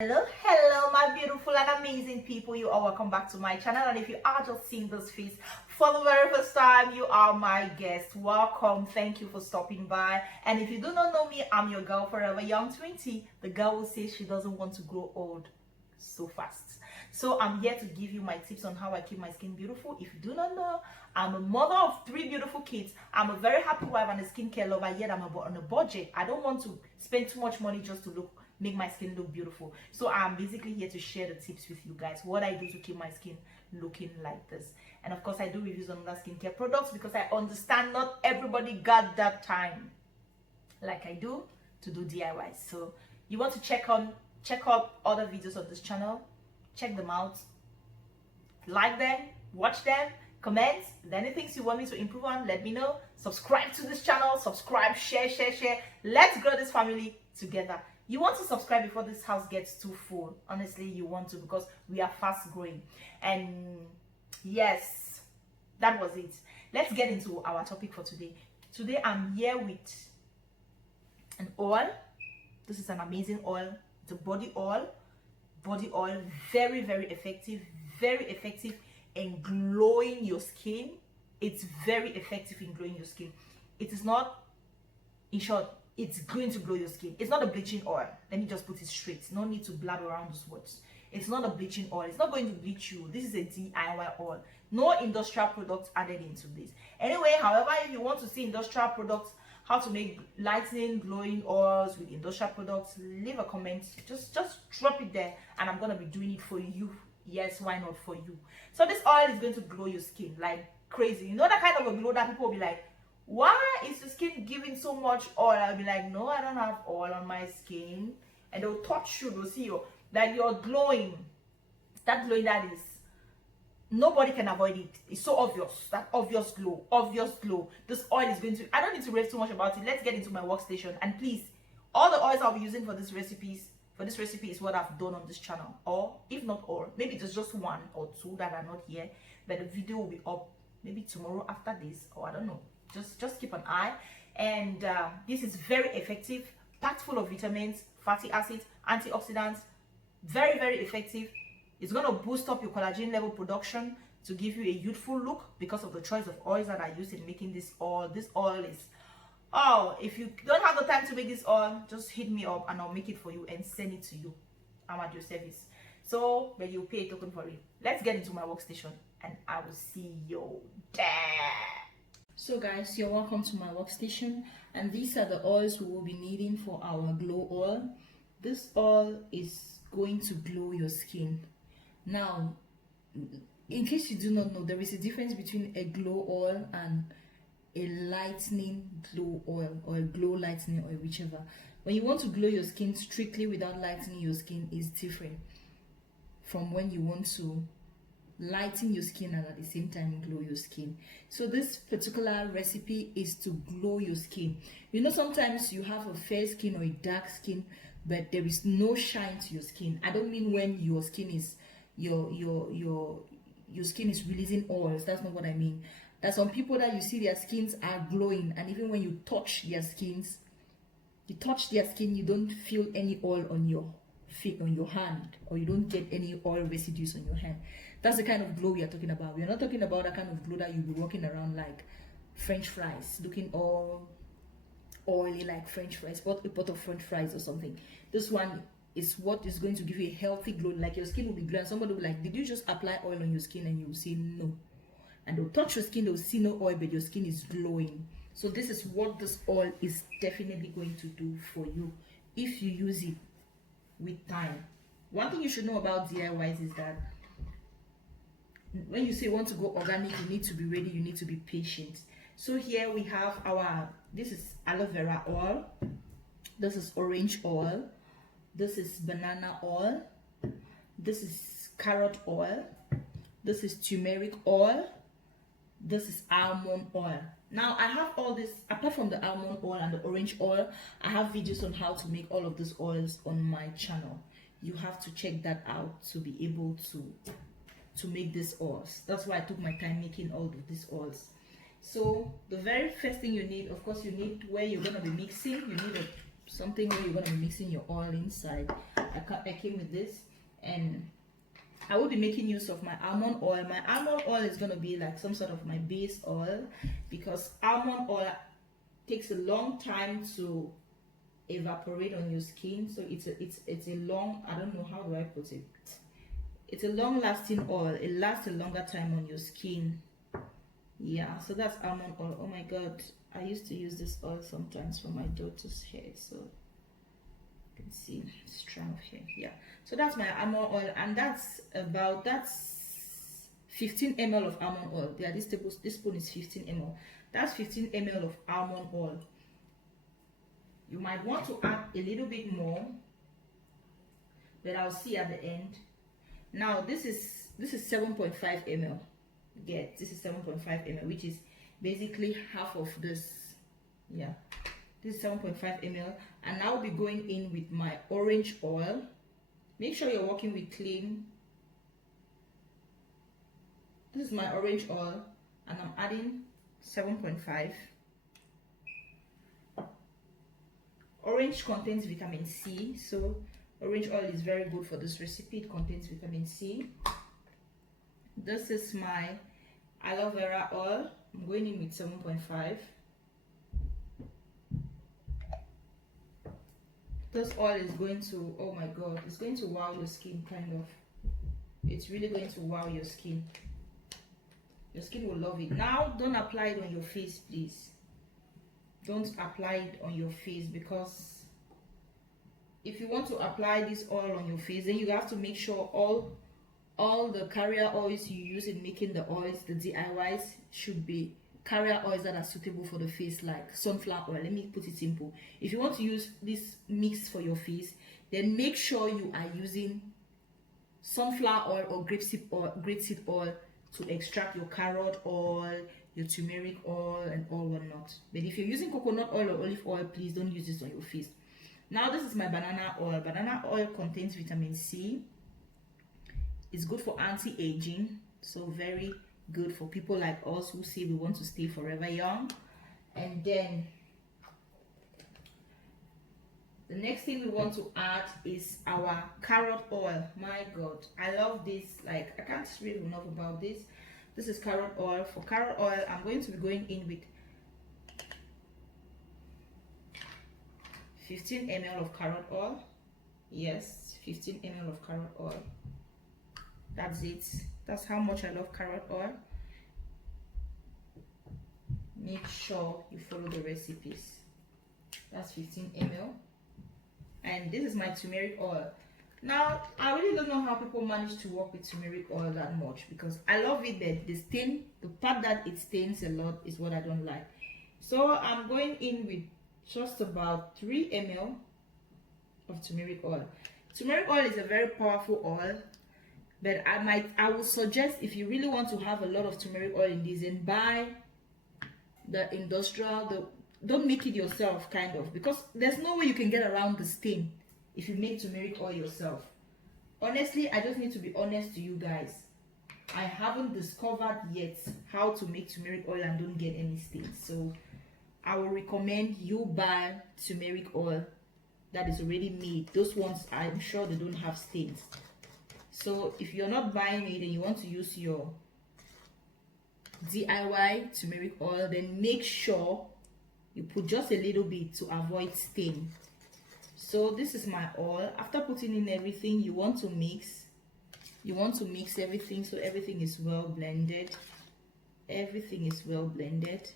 Hello my beautiful and amazing people. You are welcome back to my channel, and if you are just seeing this face for the very first time, you are my guest. Welcome. Thank you for stopping by. And if you do not know me, I'm your girl forever young 20, the girl who says she doesn't want to grow old so fast. So I'm here to give you my tips on how I keep my skin beautiful. If you do not know, I'm a mother of 3 beautiful kids. I'm a very happy wife and a skincare lover, yet I'm on a budget. I don't want to spend too much money just to make my skin look beautiful. So I'm basically here to share the tips with you guys, what I do to keep my skin looking like this. And of course, I do reviews on other skincare products because I understand not everybody got that time like I do to do DIYs. So you want to check out other videos on this channel, check them out, like them, watch them, comment. If there are any things you want me to improve on, let me know. Subscribe to this channel, subscribe, share. Let's grow this family together. You want to subscribe before this house gets too full. Honestly, you want to, because we are fast growing. And yes, that was it. Let's get into our topic for today. Today I'm here with an oil. This is an amazing oil. It's a body oil. Very effective in glowing your skin. It's very effective in glowing your skin. It is not, in short, it's going to glow your skin. It's not a bleaching oil. Let me just put it straight. No need to blab around those words. It's not a bleaching oil. It's not going to bleach you. This is a DIY oil. No industrial products added into this. Anyway, however, if you want to see industrial products, how to make lightening, glowing oils with industrial products, leave a comment. Just drop it there, and I'm going to be doing it for you. Yes, why not for you? So this oil is going to glow your skin like crazy. You know that kind of a glow that people will be like, why is your skin giving so much oil? I'll be like, no, I don't have oil on my skin. And they'll touch you, they'll see you, that you're glowing. That glowing that is, nobody can avoid it. It's so obvious. That obvious glow. This oil is going to, I don't need to rave too much about it. Let's get into my workstation. And please, all the oils I'll be using for this recipe is what I've done on this channel. Or if not all, maybe there's just 1 or 2 that are not here. But the video will be up maybe tomorrow after this, or I don't know. Just keep an eye. And this is very effective, packed full of vitamins, fatty acids, antioxidants. Very effective. It's going to boost up your collagen level production to give you a youthful look because of the choice of oils that are used in making this oil. This oil is, oh, if you don't have the time to make this oil, just hit me up and I'll make it for you and send it to you. I'm at your service. So, but you'll pay a token for it. Let's get into my workstation and I will see you there. So guys, you're welcome to my workstation, and these are the oils we will be needing for our glow oil. This oil is going to glow your skin. Now, in case you do not know, there is a difference between a glow oil and a lightening glow oil, or a glow lightening oil, whichever. When you want to glow your skin strictly without lightening your skin is different from when you want to lighten your skin and at the same time glow your skin. So this particular recipe is to glow your skin. You know, sometimes you have a fair skin or a dark skin, but there is no shine to your skin. I don't mean when your skin is your skin is releasing oils. That's not what I mean. There's some people that you see their skins are glowing, and even when you touch their skin, you don't feel any oil on your feet, on your hand, or you don't get any oil residues on your hand. That's the kind of glow we are talking about. We are not talking about that kind of glow that you'll be walking around like French fries, looking all oily like French fries, a pot of French fries or something. This one is what is going to give you a healthy glow. Like your skin will be glowing. Somebody will be like, did you just apply oil on your skin? And you will say no. And they'll touch your skin, they'll see no oil, but your skin is glowing. So this is what this oil is definitely going to do for you if you use it with time. One thing you should know about DIYs is that when you say you want to go organic, you need to be ready, you need to be patient. So here we have this is aloe vera oil, this is orange oil, this is banana oil, this is carrot oil, this is turmeric oil, this is almond oil. Now I have all this, apart from the almond oil and the orange oil, I have videos on how to make all of these oils on my channel. You have to check that out to be able to make these oils. That's why I took my time making all of these oils. So the very first thing you need, of course, you need where you're going to be mixing. You need something where you're going to be mixing your oil inside. I came with this, and I will be making use of my almond oil. My almond oil is going to be like some sort of my base oil, because almond oil takes a long time to evaporate on your skin. So it's a long, I don't know how do I put it, it's a long lasting oil. It lasts a longer time on your skin. Yeah, so that's almond oil. Oh my god, I used to use this oil sometimes for my daughter's hair, so you can see strand of hair. Yeah, so that's my almond oil, and that's 15 ml of almond oil. Yeah, this spoon is 15 ml. That's 15 ml of almond oil. You might want to add a little bit more, but I'll see at the end. Now this is 7.5 ml. Get this is 7.5 ml, which is basically half of this. Yeah, this is 7.5 ml, and I'll be going in with my orange oil. Make sure you're working with clean. This is my orange oil, and I'm adding 7.5. Orange contains vitamin C, so orange oil is very good for this recipe. It contains vitamin C. This is my aloe vera oil. I'm going in with 7.5. This oil is going to, oh my god, it's going to wow your skin, kind of. It's really going to wow your skin. Your skin will love it. Now, don't apply it on your face, please. Don't apply it on your face, because if you want to apply this oil on your face, then you have to make sure all the carrier oils you use in making the oils, the DIYs, should be carrier oils that are suitable for the face, like sunflower oil. Let me put it simple. If you want to use this mix for your face, then make sure you are using sunflower oil or grapeseed oil to extract your carrot oil, your turmeric oil, and all whatnot. But if you're using coconut oil or olive oil, please don't use this on your face. Now this is my banana oil. Banana oil contains vitamin C. It's good for anti-aging, so very good for people like us who say we want to stay forever young. And then the next thing we want to add is our carrot oil. My god, I love this. Like, I can't read enough about this. This is carrot oil. For carrot oil, I'm going to be going in with 15 ml of carrot oil. Yes, 15 ml of carrot oil. That's it. That's how much I love carrot oil. Make sure you follow the recipes. That's 15 ml. And this is my turmeric oil. Now, I really don't know how people manage to work with turmeric oil that much, because I love it, but the part that it stains a lot is what I don't like. So I'm going in with just about 3 ml of turmeric oil. Turmeric oil is a very powerful oil, but I would suggest, if you really want to have a lot of turmeric oil in this, then buy the industrial, don't make it yourself, kind of, because there's no way you can get around the stain if you make turmeric oil yourself. Honestly, I just need to be honest to you guys. I haven't discovered yet how to make turmeric oil and don't get any stains. So I will recommend you buy turmeric oil that is already made. Those ones, I'm sure they don't have stains. So if you're not buying it and you want to use your DIY turmeric oil, then make sure you put just a little bit to avoid stain. So this is my oil. After putting in everything, you want to mix everything so everything is well blended. Everything is well blended,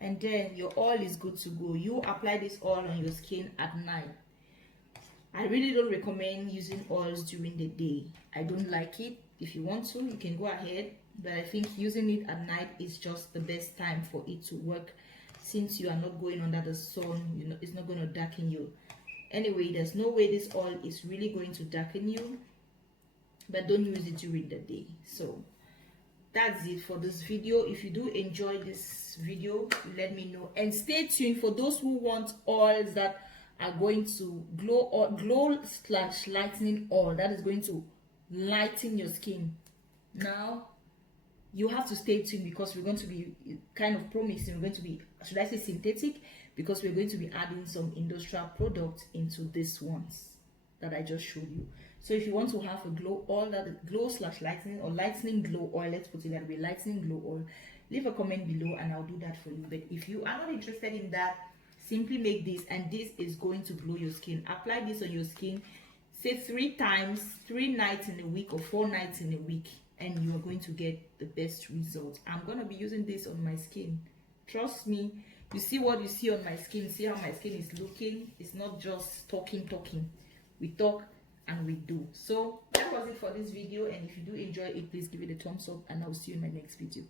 and then your oil is good to go. You apply this oil on your skin at night. I really don't recommend using oils during the day. I don't like it. If you want to, you can go ahead, but I think using it at night is just the best time for it to work, since you are not going under the sun. You know, it's not going to darken you. Anyway, there's no way this oil is really going to darken you, but don't use it during the day. So that's it for this video. If you do enjoy this video, let me know, and stay tuned for those who want oils that are going to glow/lightening oil that is going to lighten your skin. Now you have to stay tuned, because we're going to be kind of promising, we're going to be, should I say synthetic, because we're going to be adding some industrial products into these ones. that I just showed you. So if you want to have a glow oil, that glow slash lightening or lightening glow oil, let's put it that way, lightening glow oil, leave a comment below and I'll do that for you. But if you are not interested in that, simply make this, and this is going to glow your skin. Apply this on your skin, say 3 times, 3 nights in a week or 4 nights in a week, and you are going to get the best results. I'm going to be using this on my skin. Trust me, you see what you see on my skin. See how my skin is looking. It's not just talking. We talk and we do. So that was it for this video, and if you do enjoy it, please give it a thumbs up and I'll see you in my next video.